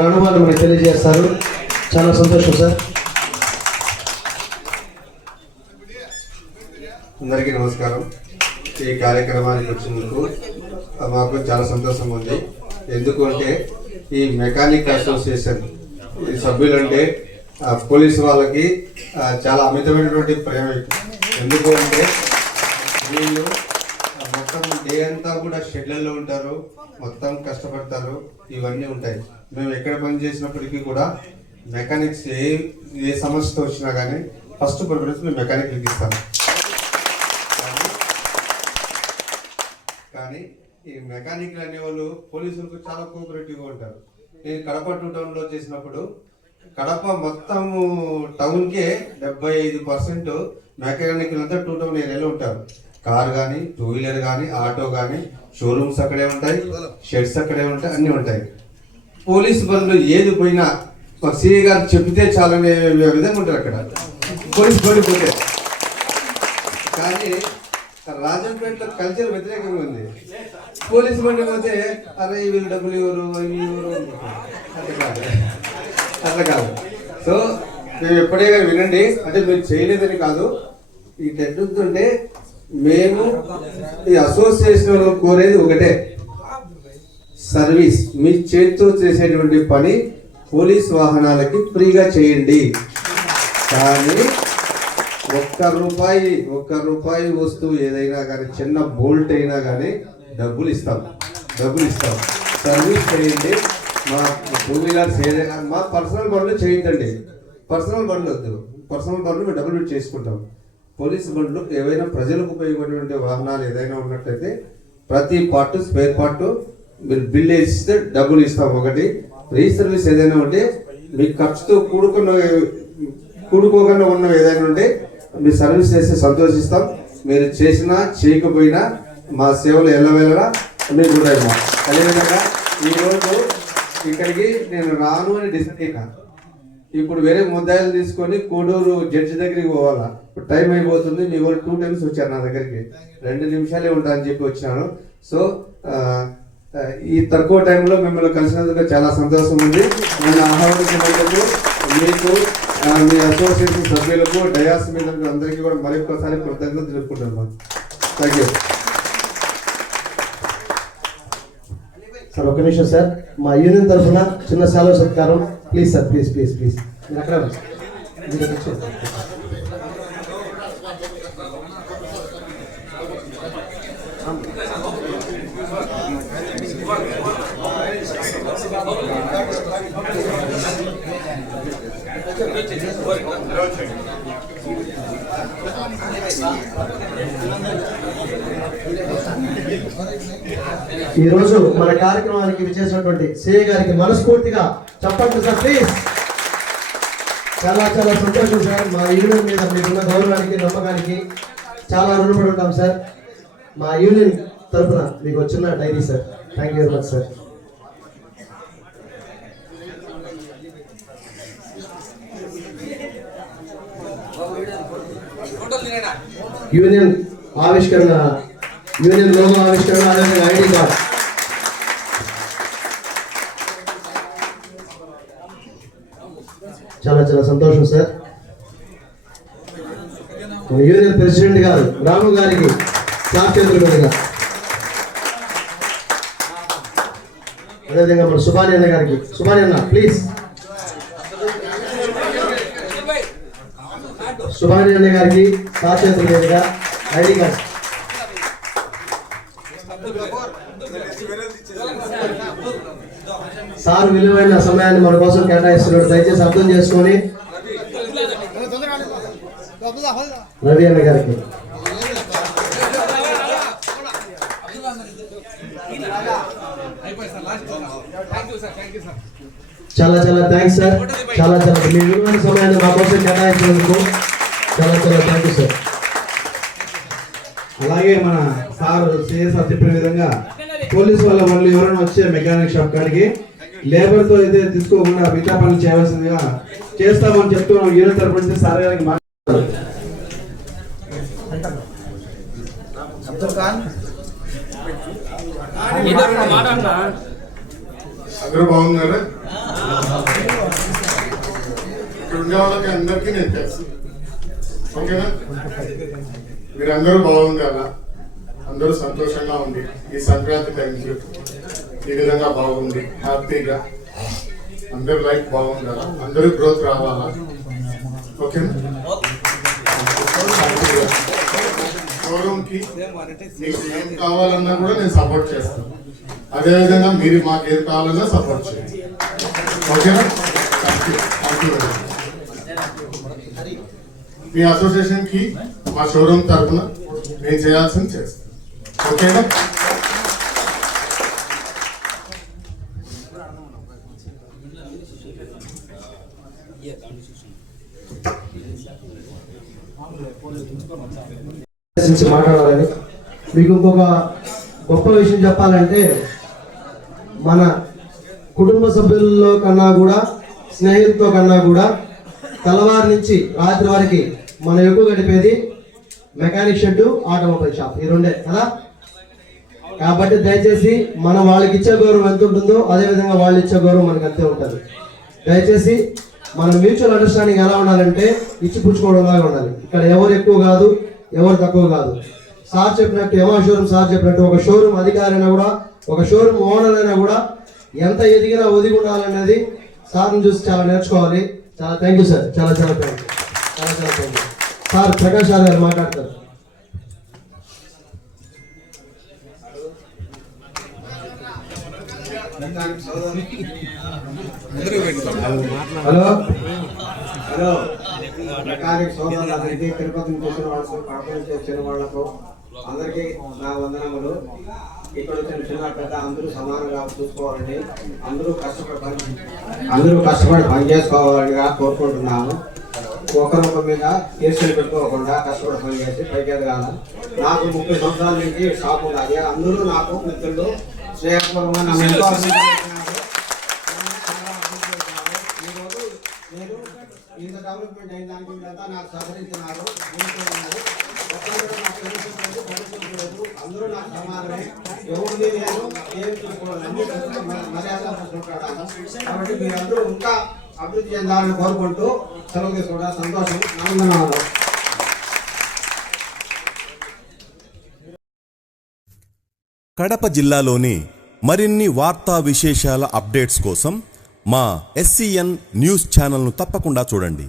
అనుభవాన్ని మనకు తెలియజేస్తారు. చాలా సంతోషం సార్. అందరికీ నమస్కారం. ఈ కార్యక్రమానికి వచ్చినందుకు మాకు చాలా సంతోషంగా ఉంది. ఎందుకంటే ఈ మెకానిక్ అసోసియేషన్ సభ్యులంటే పోలీసు వాళ్ళకి చాలా అమితమైనటువంటి ప్రేమ. ఎందుకు అంటే వీళ్ళు మొత్తం డే అంతా కూడా షెడ్లలో ఉంటారు, మొత్తం కష్టపడతారు, ఇవన్నీ ఉంటాయి. మేము ఎక్కడ పని చేసినప్పటికీ కూడా మెకానిక్స్ ఏ సమస్యతో వచ్చినా కానీ ఫస్ట్ ప్రిఫరెన్స్ మేము మెకానిక్కి ఇస్తాము. కానీ ఈ మెకానిక్లు అనేవాళ్ళు పోలీసులకు చాలా కోఆపరేటివ్గా ఉంటారు. నేను కడప 2 టౌన్లో చేసినప్పుడు కడప మొత్తం టౌన్కే 75% మెకానిక్లు అంతా 2 టౌన్ ఏరియాలో ఉంటారు. కార్ కానీ, 2 వీలర్ కానీ, ఆటో కానీ, షోరూమ్స్ అక్కడే ఉంటాయి, షెడ్స్ అక్కడే ఉంటాయి, అన్నీ ఉంటాయి. పోలీసు బండ్లు ఏది పోయినా సిఐ గారు చెప్తే చాలనే విధంగా ఉంటారు అక్కడ పోలీసు బండి పోతే. కానీ రాజంపేటలో కల్చర్ వ్యతిరేకంగా ఉంది. పోలీసు బండి పోతే అరే వీళ్ళు డబ్బులు ఎవరు అట్లా కాదు. సో మేము ఎప్పుడైనా వినండి, అంటే మీరు చేయలేదని కాదు, ఇది ఎట్లుంటుంటే మేము ఈ అసోసియేషన్ కోరేది ఒకటే, సర్వీస్. మీ చేతితో చేసేటువంటి పని పోలీస్ వాహనాలకి ఫ్రీగా చేయండి. కానీ ఒక్క రూపాయి వస్తువు ఏదైనా కానీ, చిన్న బోల్ట్ అయినా కానీ డబ్బులు ఇస్తాం. సర్వీస్ చేయండి. మా 2 వీలర్స్ ఏదైనా, మా పర్సనల్ బండ్లు చేయించండి. పర్సనల్ బండ్లు వద్దు, పర్సనల్ బండ్లు మేము డబ్బులు పెట్టి చేసుకుంటాం. పోలీసు బండ్లు ఏవైనా ప్రజలకు ఉపయోగపడేటువంటి వాహనాలు ఏదైనా ఉన్నట్లయితే ప్రతి పార్ట్, స్పేర్ పార్ట్ మీరు బిల్ వేసిస్తే డబ్బులు ఇస్తాం. ఒకటి ఫ్రీ సర్వీస్ ఏదైనా ఉంటే మీ ఖర్చుతో కూడుకోకుండా ఉన్న ఏదైనా ఉంటే మీరు సర్వీస్ చేస్తే సంతోషిస్తాం. మీరు చేసినా చేయకపోయినా మా సేవలు ఎల్లవేళలా మీకు ఉంటాయి. అదేవిధంగా ఈరోజు ఇక్కడికి నేను రాను అని డిసైడ్ అయినా. ఇప్పుడు వేరే ముద్దాయిలు తీసుకొని కోడూరు జడ్జి దగ్గరికి పోవాలా. ఇప్పుడు టైం అయిపోతుంది. మీ వాళ్ళు 2 టైమ్స్ వచ్చారు నా దగ్గరికి, 2 నిమిషాలే ఉంటా అని చెప్పి వచ్చినాను. సో ఈ తక్కువ టైంలో మిమ్మల్ని కలిసినందుకు చాలా సంతోషం ఉంది. నన్ను ఆహ్వానించినందుకు మీకు, మీ అసోసియేషన్ సభ్యులకు, డయాస్ మీద అందరికీ కూడా మరొకసారి కృతజ్ఞతలు తెలుపుకుంటున్నాను. Thank you sir. ఒక నిమిషం సార్, మా యూనియన్ తరఫున చిన్న సెలవు సత్కారం please sir. Please please please మీరు అక్కడ ఈరోజు మన కార్యక్రమానికి విచ్చేసినటువంటి సిఐ గారికి మనస్ఫూర్తిగా చెప్పండి సార్ ప్లీజ్. చాలా చాలా సంతోషం సార్. మా యూనియన్ మీద మీకున్న గౌరవానికి, నమ్మకానికి చాలా రుణపడి ఉంటాం సార్. మా యూనియన్ తరఫున మీకు వచ్చిన diary sir. Thank you very much sir. Union ఆవిష్కరణ, యూనియన్ లోగో ఆవిష్కరణ, అదేవిధంగా ఐడి కార్డ్. చాలా చాలా సంతోషం సార్. యూనియన్ ప్రెసిడెంట్ గారు రాము గారికి క్లాస్ చేతుల మీదుగా, అదేవిధంగా మన సుభాని అన్న గారికి. సుభాని అన్న ప్లీజ్. సుభాని అన్న గారికి క్లాస్ చేతుల మీదుగా ఐడి కార్డ్. సార్ విలువైన సమయాన్ని మన కోసం కేటాయిస్తున్నాడు, దయచేసి అర్థం చేసుకొని. రవి అన్న గారికి చాలా చాలా థ్యాంక్స్ సార్. చాలా చాలా మీ విలువైన సమయాన్ని మా కోసం కేటాయించినందుకు చాలా చాలా థ్యాంక్ యూ సార్. అలాగే మన సార్ సిఎస్ఆర్ చెప్పిన విధంగా పోలీసు వాళ్ళ వాళ్ళు ఎవరైనా వచ్చే మెకానిక్ షాప్ కాడికి లేబర్తో అయితే తీసుకోకుండా మిగతా పనులు చేయవలసిందిగా చేస్తామని చెప్తున్నాం. యూనియన్ తరపు నుంచి సార్ గారికి అందరూ బాగున్నారా? ఇక్కడ ఉండే వాళ్ళకి అందరికీ నేను తెలుసు. ఓకేనా? మీరందరూ బాగుండాలా, అందరూ సంతోషంగా ఉంది. ఈ సంక్రాంతి టైంకి ఈ విధంగా బాగుంది, హ్యాపీగా అందరూ లైఫ్ బాగుండాలా, అందరూ గ్రోత్ రావాలా. ఓకేనా? షోరూమ్కి మీకు ఏం కావాలన్నా కూడా నేను సపోర్ట్ చేస్తాను. అదేవిధంగా మీరు మాకు ఏది కావాలన్నా సపోర్ట్ చేయండి. ఓకేనా? మీ అసోసియేషన్ కి మా షోరూమ్ తరఫున నేను చేయాల్సింది చేస్తాను. ఓకేనా? మాట్లాడాలని మీకు ఇంకొక గొప్ప విషయం చెప్పాలంటే, మన కుటుంబ సభ్యుల్లో కన్నా కూడా, స్నేహితులతో కన్నా కూడా తెల్లవారి నుంచి రాత్రి వరకు మనం ఎక్కువ గడిపేది మెకానిక్ షెడ్, ఆటోమొబైల్ షాప్, ఈ రెండే కదా. కాబట్టి దయచేసి మనం వాళ్ళకి ఇచ్చే గౌరవం ఎంత ఉంటుందో అదేవిధంగా వాళ్ళు ఇచ్చే గౌరవం మనకు అంతే ఉంటుంది. దయచేసి మన మ్యూచువల్ అండర్స్టాండింగ్ ఎలా ఉండాలంటే ఇచ్చి పుచ్చుకోవడంలాగా ఉండాలి. ఇక్కడ ఎవరు ఎక్కువ కాదు, ఎవరు తక్కువ కాదు. సార్ చెప్పినట్టు, యమా షోరూమ్ సార్ చెప్పినట్టు, ఒక షోరూమ్ అధికారి అయినా కూడా, ఒక షోరూమ్ ఓనర్ అయినా కూడా ఎంత ఎదిగినా ఒదిగి ఉండాలనేది సార్ని చూసి చాలా నేర్చుకోవాలి. చాలా థ్యాంక్ యూ సార్, చాలా చాలా థ్యాంక్ యూ, చాలా చాలా thank you. Sir Prakash sir గారు మాట్లాడతారు. హలో హలో మెకానిక్ సోదరులందరికీ, తిరుపతి నుంచి వచ్చిన వాళ్ళకు, కడప నుంచి వచ్చిన వాళ్ళకు అందరికీ నా వందనములు. ఇక్కడ వచ్చిన చిన్న పెద్ద అందరూ సమానంగా చూసుకోవాలని, అందరూ కష్టపడి పని చేసుకోవాలని కోరుకుంటున్నాము. ఒకరొకరి మీద కేసులు పెట్టుకోకుండా కష్టపడి పని చేసి పైకి ఎదగాల. నాకు 30 సంవత్సరాల నుంచి షాప్ ఉన్నది. అందరూ నాకు మిత్రులు, స్నేహపూర్వకంగా నన్ను ఎంతో ఇంత డెవలప్మెంట్ అయిన దానికి వీళ్ళంతా నాకు సహకరించినారు. అందరూ నాకు సమానమే, ఎవరు నేను ఏం చూసుకోవాలని మర్యాద చూసుకుంటాను. కాబట్టి మీరందరూ ఇంకా అభివృద్ధి చెందాలని కోరుకుంటూ సెలవు తీసుకోవడం సంతోషం, ఆనందనాలు. కడప జిల్లాలోని మరిన్ని వార్తా విశేషాల అప్డేట్స్ కోసం మా SCN న్యూస్ ఛానల్ను తప్పకుండా చూడండి.